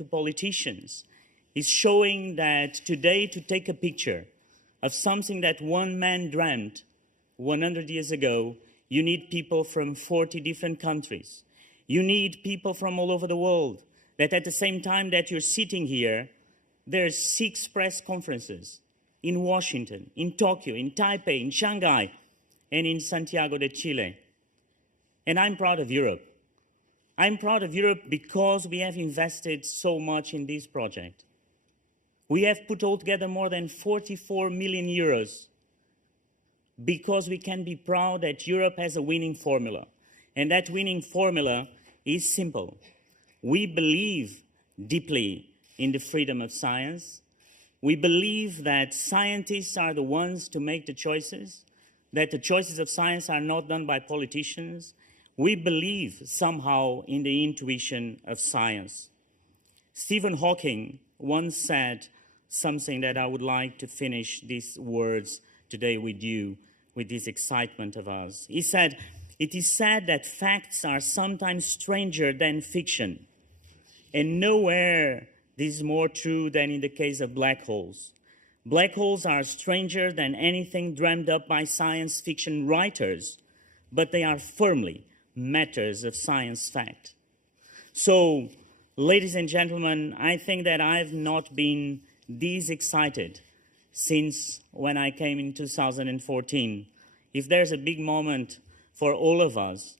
to politicians is showing that today to take a picture of something that one man dreamt 100 years ago, you need people from 40 different countries. You need people from all over the world, that at the same time that you're sitting here, there's 6 press conferences in Washington, in Tokyo, in Taipei, in Shanghai, and in Santiago de Chile. And I'm proud of Europe. I'm proud of Europe because we have invested so much in this project. We have put altogether more than 44 million euros because we can be proud that Europe has a winning formula. And that winning formula is simple. We believe deeply in the freedom of science. We believe that scientists are the ones to make the choices, that the choices of science are not done by politicians. We believe somehow in the intuition of science. Stephen Hawking once said something that I would like to finish these words today with you, with this excitement of us. He said, "It is said that facts are sometimes stranger than fiction, and nowhere this is more true than in the case of black holes. Black holes are stranger than anything dreamed up by science fiction writers, but they are firmly matters of science fact." So, ladies and gentlemen, I think that I've not been this excited since when I came in 2014. If there's a big moment for all of us,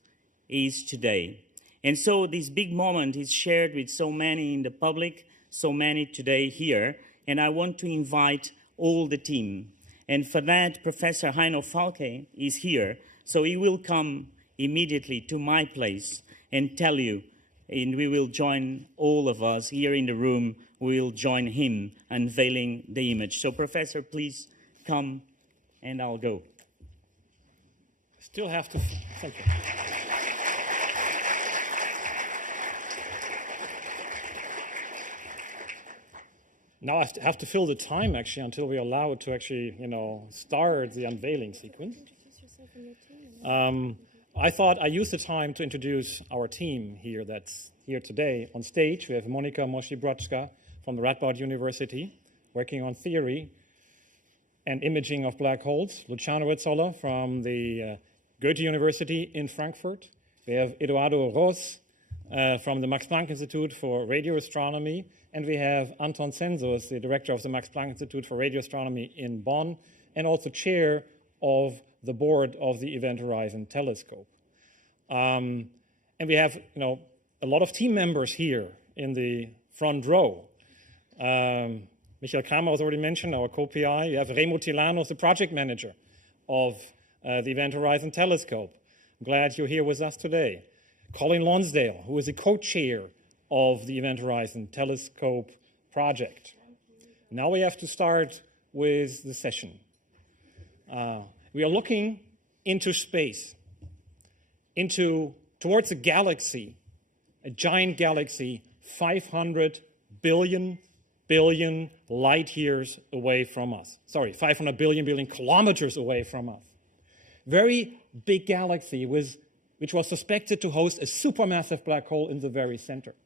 is today. And so this big moment is shared with so many in the public, so many today here, and I want to invite all the team. And for that, Professor Heino Falke is here, so he will come immediately to my place and tell you, and we will join all of us here in the room, we will join him unveiling the image. So Professor, please come and I'll go. Still have to, thank you. Now I have to fill the time actually until we are allowed to actually, start the unveiling sequence. I thought I use the time to introduce our team here that's here today on stage. We have Monika Moshi-Broczka from the Radboud University, working on theory and imaging of black holes. Luciano Rezzolla from the Goethe University in Frankfurt. We have Eduardo Ros from the Max Planck Institute for Radio Astronomy. And we have Anton Census, the director of the Max Planck Institute for Radio Astronomy in Bonn, and also chair of the board of the Event Horizon Telescope. And we have, a lot of team members here in the front row. Michael Kramer was already mentioned, our co-PI. We have Remo Tilanos, the project manager of the Event Horizon Telescope. I'm glad you're here with us today. Colin Lonsdale, who is the co-chair of the Event Horizon Telescope project. Now we have to start with the session. We are looking into space, towards a galaxy, a giant galaxy, 500 billion light years away from us. Sorry, 500 billion kilometers away from us. Very big galaxy which was suspected to host a supermassive black hole in the very center.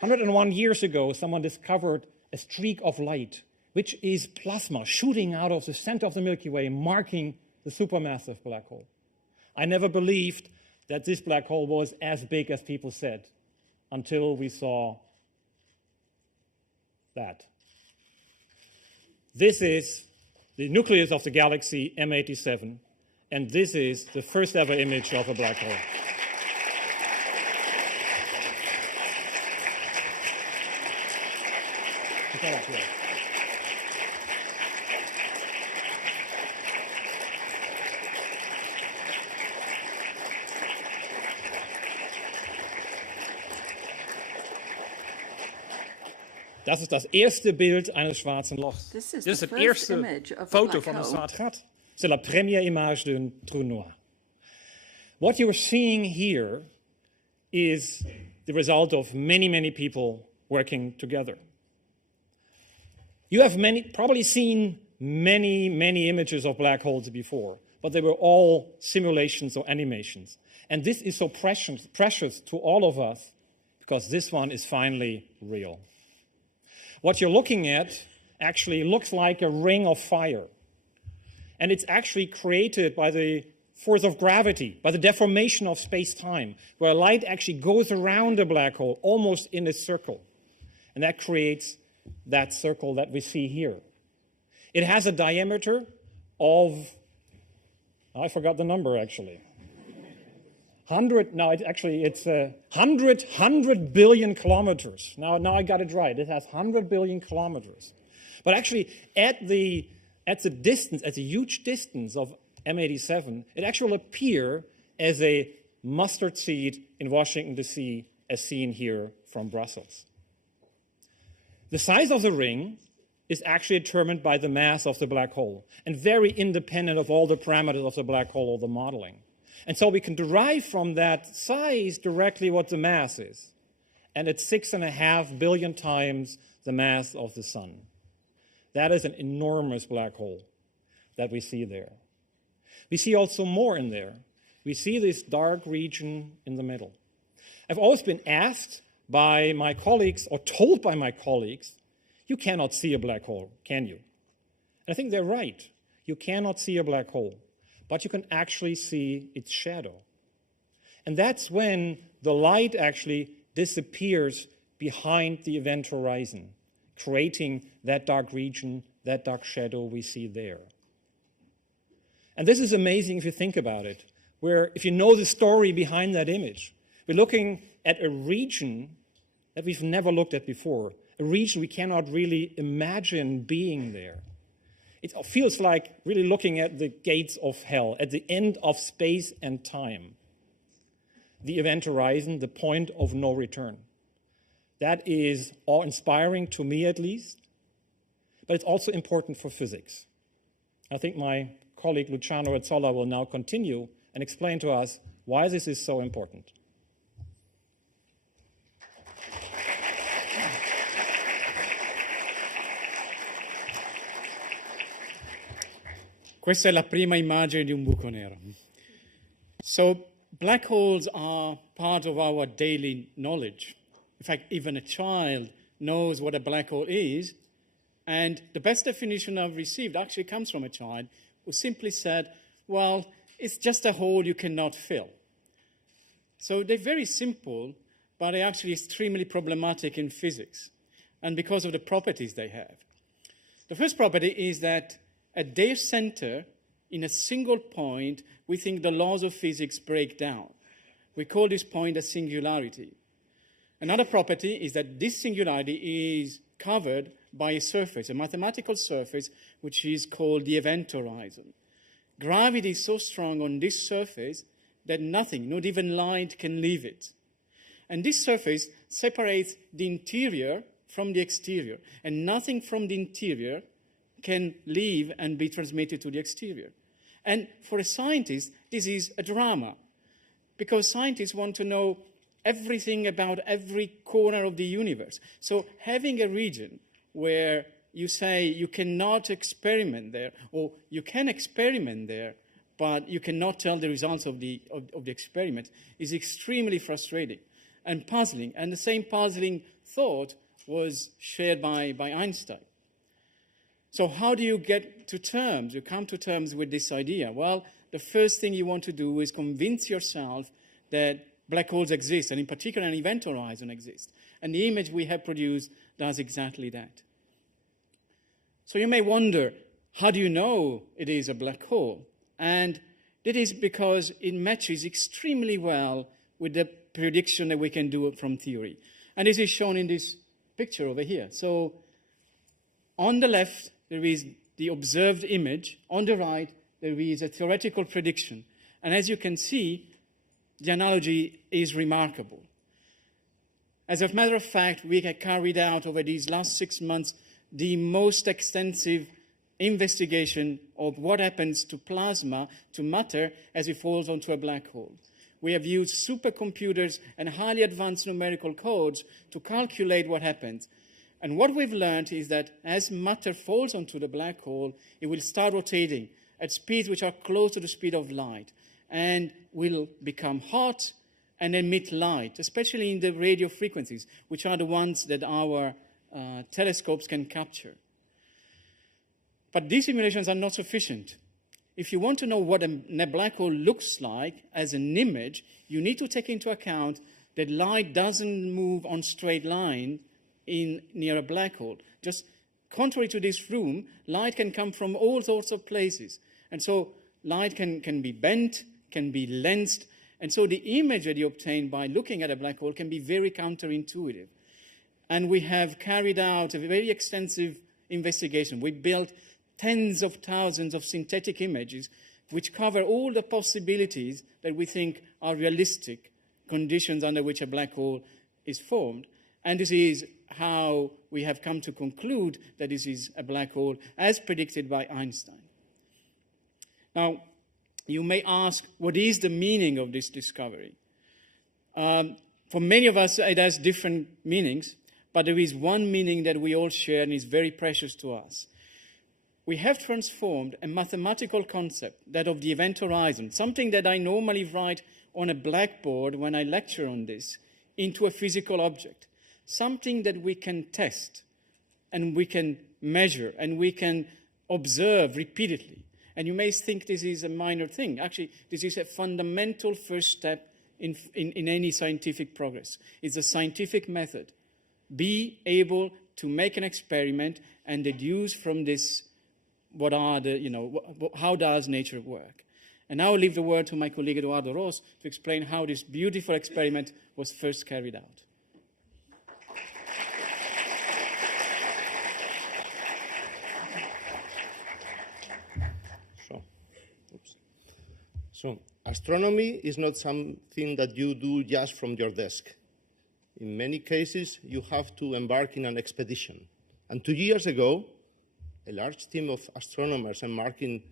101 years ago, someone discovered a streak of light, which is plasma shooting out of the center of the Milky Way, marking the supermassive black hole. I never believed that this black hole was as big as people said, until we saw that. This is the nucleus of the galaxy M87, and this is the first ever image of a black hole. Das ist das erste Bild eines schwarzen Lochs. This is das the ist das first erste image of a Foto black von un hole. satellite. C'est la première image d'un trou noir. What you're seeing here is the result of many people working together. You have probably seen many images of black holes before, but they were all simulations or animations. And this is so precious to all of us because this one is finally real. What you're looking at actually looks like a ring of fire. And it's actually created by the force of gravity, by the deformation of space-time, where light actually goes around a black hole, almost in a circle. And that creates that circle that we see here. It has a diameter of, I forgot the number actually. 100 billion kilometers. Now I got it right. It has 100 billion kilometers. But actually, at the distance, at the huge distance of M87, it actually will appear as a mustard seed in Washington, D.C., as seen here from Brussels. The size of the ring is actually determined by the mass of the black hole and very independent of all the parameters of the black hole or the modeling. And so we can derive from that size directly what the mass is. And it's 6.5 billion times the mass of the sun. That is an enormous black hole that we see there. We see also more in there. We see this dark region in the middle. I've always been asked by my colleagues, or told by my colleagues, you cannot see a black hole, can you? And I think they're right. You cannot see a black hole, but you can actually see its shadow. And that's when the light actually disappears behind the event horizon, creating that dark region, that dark shadow we see there. And this is amazing if you think about it, where if you know the story behind that image, we're looking at a region that we've never looked at before, a region we cannot really imagine being there. It feels like really looking at the gates of hell, at the end of space and time. The event horizon, the point of no return. That is awe-inspiring to me at least, but it's also important for physics. I think my colleague Luciano Rezzolla will now continue and explain to us why this is so important. Questa è la prima immagine di un buco nero. So black holes are part of our daily knowledge. In fact, even a child knows what a black hole is, and the best definition I've received actually comes from a child who simply said, well, it's just a hole you cannot fill. So they're very simple, but they're actually extremely problematic in physics, and because of the properties they have. The first property is that at their center, in a single point, we think the laws of physics break down. We call this point a singularity. Another property is that this singularity is covered by a surface, a mathematical surface, which is called the event horizon. Gravity is so strong on this surface that nothing, not even light, can leave it. And this surface separates the interior from the exterior, and nothing from the interior can leave and be transmitted to the exterior. And for a scientist, this is a drama, because scientists want to know everything about every corner of the universe. So having a region where you say you cannot experiment there, or you can experiment there, but you cannot tell the results of the experiment, is extremely frustrating and puzzling. And the same puzzling thought was shared by Einstein. So how do you get to terms, you come to terms with this idea? Well, the first thing you want to do is convince yourself that black holes exist, and in particular an event horizon exists. And the image we have produced does exactly that. So you may wonder, how do you know it is a black hole? And that is because it matches extremely well with the prediction that we can do from theory. And this is shown in this picture over here. So on the left, there is the observed image. On the right, there is a theoretical prediction. And as you can see, the analogy is remarkable. As a matter of fact, we have carried out over these last 6 months the most extensive investigation of what happens to plasma, to matter, as it falls onto a black hole. We have used supercomputers and highly advanced numerical codes to calculate what happens. And what we've learned is that as matter falls onto the black hole, it will start rotating at speeds which are close to the speed of light, and will become hot, and emit light, especially in the radio frequencies, which are the ones that our telescopes can capture. But these simulations are not sufficient. If you want to know what a black hole looks like as an image, you need to take into account that light doesn't move on straight line near a black hole. Just contrary to this room, light can come from all sorts of places. And so light can be bent, can be lensed, and so the image that you obtain by looking at a black hole can be very counterintuitive. And we have carried out a very extensive investigation. We built tens of thousands of synthetic images which cover all the possibilities that we think are realistic conditions under which a black hole is formed. And this is how we have come to conclude that this is a black hole as predicted by Einstein. Now, you may ask, what is the meaning of this discovery? For many of us, it has different meanings, but there is one meaning that we all share and is very precious to us. We have transformed a mathematical concept, that of the event horizon, something that I normally write on a blackboard when I lecture on this, into a physical object, something that we can test and we can measure and we can observe repeatedly. And you may think this is a minor thing. Actually, this is a fundamental first step in any scientific progress. It's a scientific method. Be able to make an experiment and deduce from this what are the, how does nature work. And now I'll leave the word to my colleague Eduardo Ros to explain how this beautiful experiment was first carried out. So, astronomy is not something that you do just from your desk. In many cases, you have to embark in an expedition. And 2 years ago, a large team of astronomers embarked in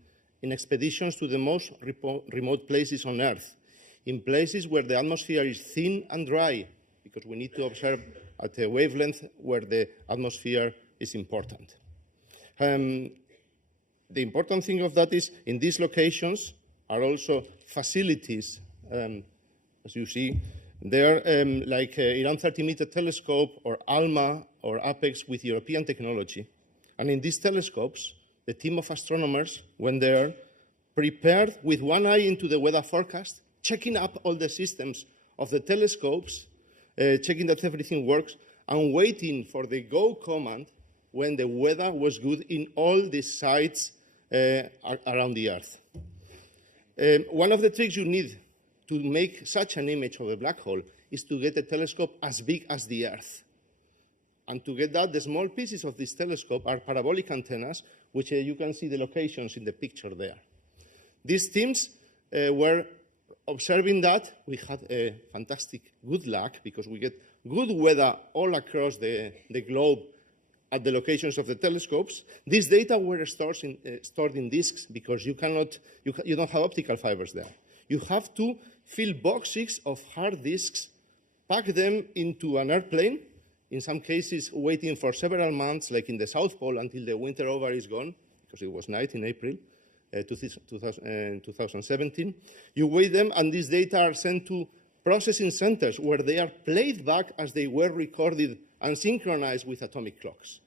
expeditions to the most remote places on Earth, in places where the atmosphere is thin and dry, because we need to observe at a wavelength where the atmosphere is important. The important thing of that is, in these locations, are also facilities, as you see. They're like Iran 30-meter telescope or ALMA or APEX with European technology. And in these telescopes, the team of astronomers went there, prepared with one eye into the weather forecast, checking up all the systems of the telescopes, checking that everything works, and waiting for the go command when the weather was good in all these sites around the Earth. One of the tricks you need to make such an image of a black hole is to get a telescope as big as the Earth. And to get that, the small pieces of this telescope are parabolic antennas, which you can see the locations in the picture there. These teams were observing that. We had a fantastic good luck because we get good weather all across the globe at the locations of the telescopes. These data were stored in disks because you don't have optical fibers there. You have to fill boxes of hard disks, pack them into an airplane, in some cases waiting for several months, like in the South Pole, until the winter over is gone, because it was night in April 2017. You wait them, and these data are sent to processing centers where they are played back as they were recorded and synchronized with atomic clocks.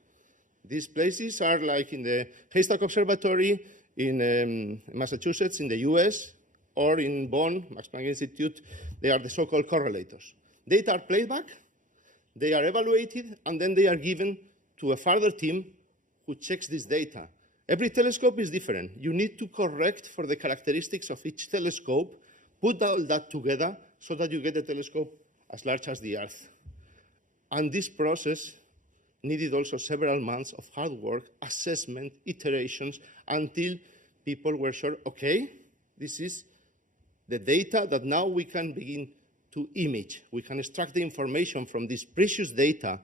These places are like in the Haystack Observatory in Massachusetts in the US, or in Bonn, Max Planck Institute. They are the so-called correlators. Data are played back, they are evaluated, and then they are given to a further team who checks this data. Every telescope is different. You need to correct for the characteristics of each telescope, put all that together so that you get a telescope as large as the Earth. And this process needed also several months of hard work, assessment, iterations, until people were sure, okay, this is the data that now we can begin to image. We can extract the information from this precious data,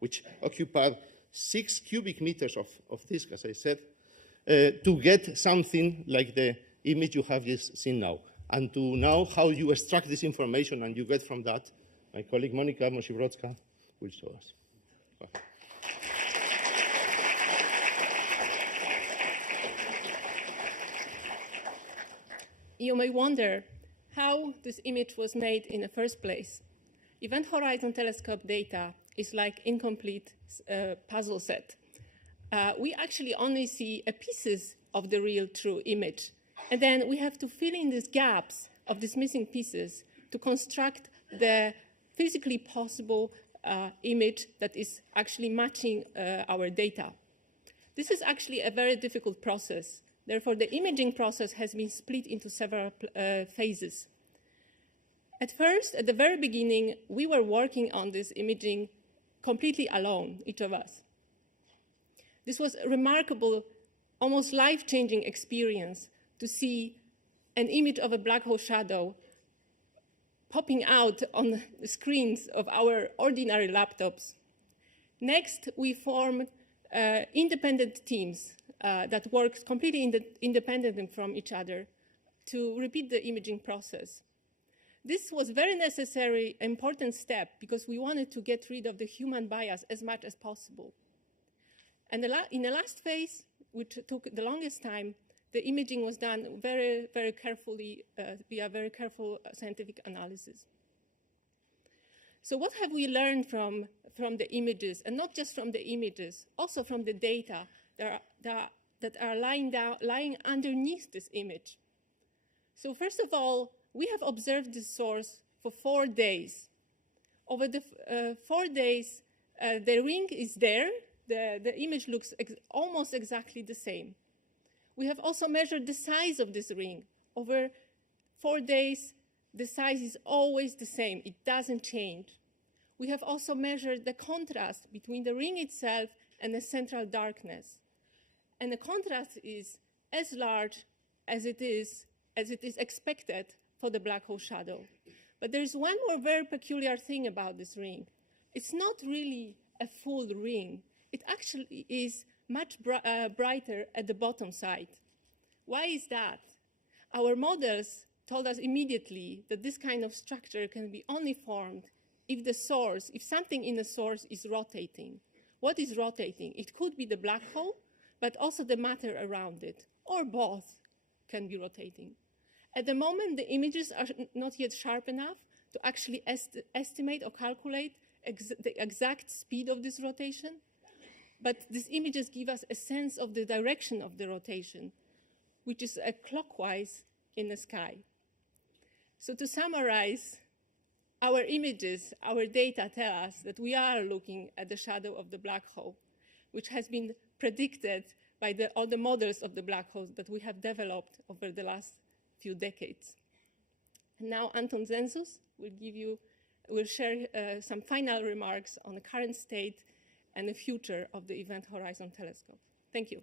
which occupied 6 cubic meters of disk, as I said, to get something like the image you have just seen now. And to know how you extract this information and you get from that, my colleague Monika Mosi-Brodska will show us. You may wonder, how this image was made in the first place. Event Horizon Telescope data is like incomplete puzzle set. We actually only see pieces of the real true image. And then we have to fill in these gaps of these missing pieces to construct the physically possible image that is actually matching our data. This is actually a very difficult process. Therefore, the imaging process has been split into several phases. At first, at the very beginning, we were working on this imaging completely alone, each of us. This was a remarkable, almost life-changing experience to see an image of a black hole shadow popping out on the screens of our ordinary laptops. Next, we formed independent teams that worked completely independent from each other to repeat the imaging process. This was very necessary, important step because we wanted to get rid of the human bias as much as possible. And in the last phase, which took the longest time, the imaging was done very, very carefully via very careful scientific analysis. So what have we learned from the images, and not just from the images, also from the data that are lying underneath this image? So first of all, we have observed this source for 4 days. Over the 4 days, the ring is there. The image looks almost exactly the same. We have also measured the size of this ring. Over 4 days, the size is always the same. It doesn't change. We have also measured the contrast between the ring itself and the central darkness. And the contrast is as large as it is expected for the black hole shadow. But there's one more very peculiar thing about this ring. It's not really a full ring. It actually is much brighter at the bottom side. Why is that? Our models told us immediately that this kind of structure can be only formed if something in the source is rotating. What is rotating? It could be the black hole, but also the matter around it, or both can be rotating. At the moment, the images are not yet sharp enough to actually estimate or calculate the exact speed of this rotation. But these images give us a sense of the direction of the rotation, which is clockwise in the sky. So to summarize, our images, our data tell us that we are looking at the shadow of the black hole, which has been predicted by all the models of the black holes that we have developed over the last few decades. And now Anton Zenzus will share some final remarks on the current state and the future of the Event Horizon Telescope. Thank you.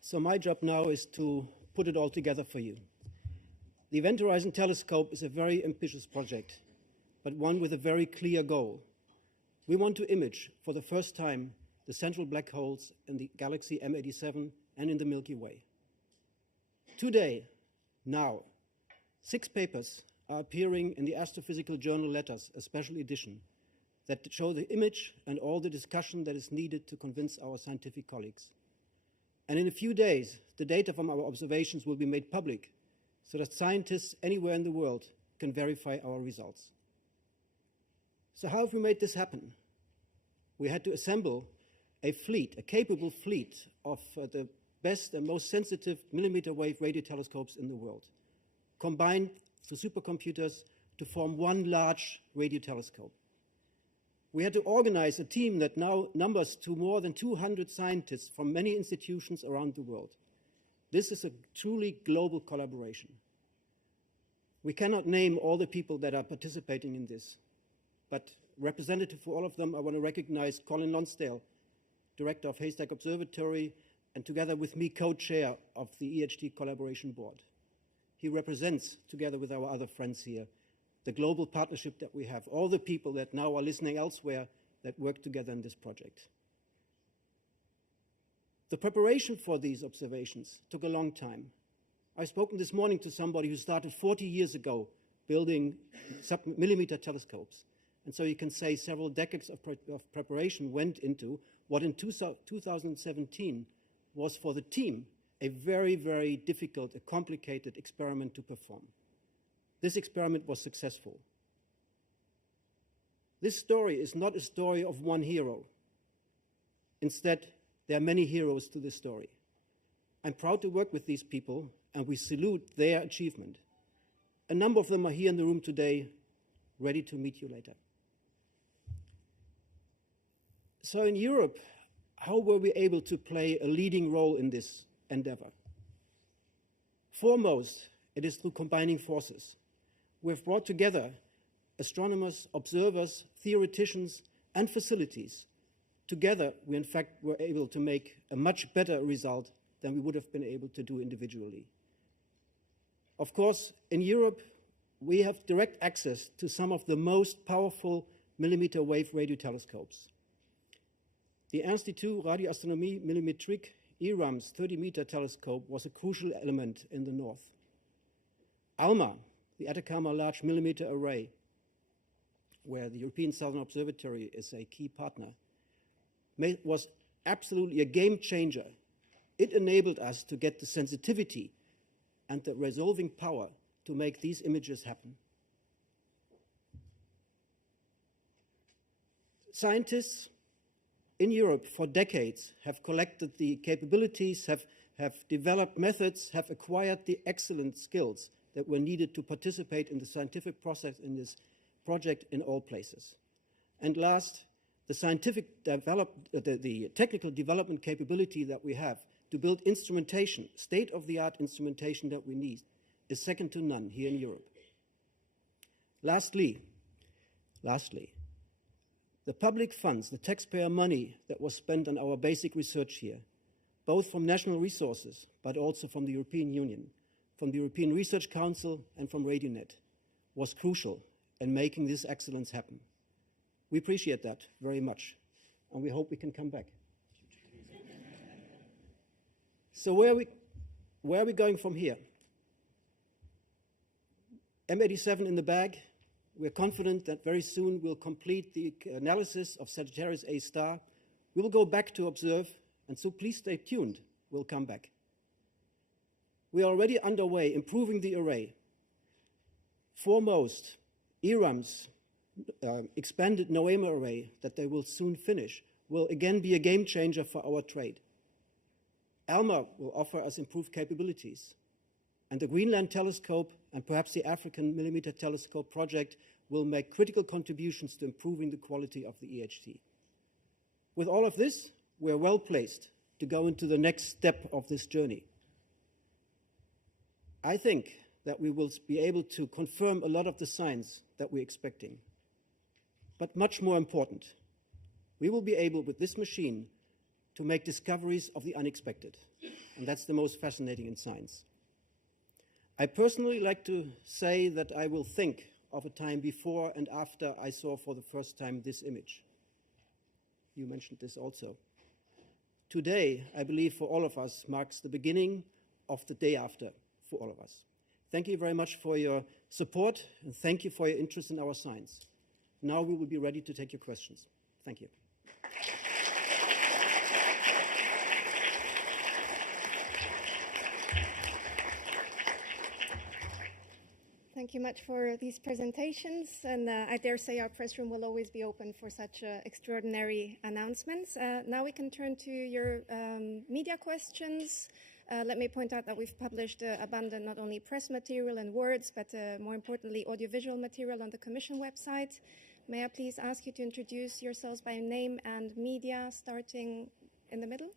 So my job now is to put it all together for you. The Event Horizon Telescope is a very ambitious project, but one with a very clear goal. We want to image, for the first time, the central black holes in the galaxy M87 and in the Milky Way. Today, now, 6 papers are appearing in the Astrophysical Journal Letters, a special edition, that show the image and all the discussion that is needed to convince our scientific colleagues. And in a few days, the data from our observations will be made public so that scientists anywhere in the world can verify our results. So how have we made this happen? We had to assemble a fleet, a capable fleet of the best and most sensitive millimeter wave radio telescopes in the world, combined through supercomputers to form one large radio telescope. We had to organize a team that now numbers to more than 200 scientists from many institutions around the world. This is a truly global collaboration. We cannot name all the people that are participating in this, but representative for all of them, I want to recognize Colin Lonsdale, Director of Haystack Observatory, and together with me, co-chair of the EHT Collaboration Board. He represents, together with our other friends here, the global partnership that we have, all the people that now are listening elsewhere that work together in this project. The preparation for these observations took a long time. I've spoken this morning to somebody who started 40 years ago building sub-millimeter telescopes. And so you can say several decades of preparation went into what in 2017 was for the team a very, very difficult, a complicated experiment to perform. This experiment was successful. This story is not a story of one hero. Instead, there are many heroes to this story. I'm proud to work with these people, and we salute their achievement. A number of them are here in the room today, ready to meet you later. So in Europe, how were we able to play a leading role in this endeavor? Foremost, it is through combining forces. We have brought together astronomers, observers, theoreticians, and facilities. Together, we in fact were able to make a much better result than we would have been able to do individually. Of course, in Europe, we have direct access to some of the most powerful millimeter wave radio telescopes. The Institut Radioastronomie Millimétrique ERAM's 30-meter telescope was a crucial element in the north. ALMA, the Atacama Large Millimeter Array, where the European Southern Observatory is a key partner, was absolutely a game changer. It enabled us to get the sensitivity and the resolving power to make these images happen. Scientists in Europe for decades have collected the capabilities, have developed methods, have acquired the excellent skills that were needed to participate in the scientific process in this project in all places. And last, the technical development capability that we have to build instrumentation, state-of-the-art instrumentation that we need, is second to none here in Europe. Lastly, the public funds, the taxpayer money that was spent on our basic research here, both from national resources, but also from the European Union, from the European Research Council and from RadioNet, was crucial in making this excellence happen. We appreciate that very much, and we hope we can come back. So where are we going from here? M87 in the bag. We're confident that very soon we'll complete the analysis of Sagittarius A star. We will go back to observe, and so please stay tuned. We'll come back. We are already underway improving the array. Foremost, ERAM's expanded NOEMA array that they will soon finish will again be a game changer for our trade. ALMA will offer us improved capabilities. And the Greenland Telescope and perhaps the African Millimeter Telescope project will make critical contributions to improving the quality of the EHT. With all of this, we're well placed to go into the next step of this journey. I think that we will be able to confirm a lot of the science that we're expecting. But much more important, we will be able, with this machine, to make discoveries of the unexpected. And that's the most fascinating in science. I personally like to say that I will think of a time before and after I saw for the first time this image. You mentioned this also. Today, I believe for all of us, marks the beginning of the day after for all of us. Thank you very much for your support, and thank you for your interest in our science. Now we will be ready to take your questions. Thank you. Thank you much for these presentations, and I dare say our press room will always be open for such extraordinary announcements. Now we can turn to your media questions. Let me point out that we've published abundant not only press material and words, but more importantly, audiovisual material on the Commission website. May I please ask you to introduce yourselves by name and media, starting in the middle?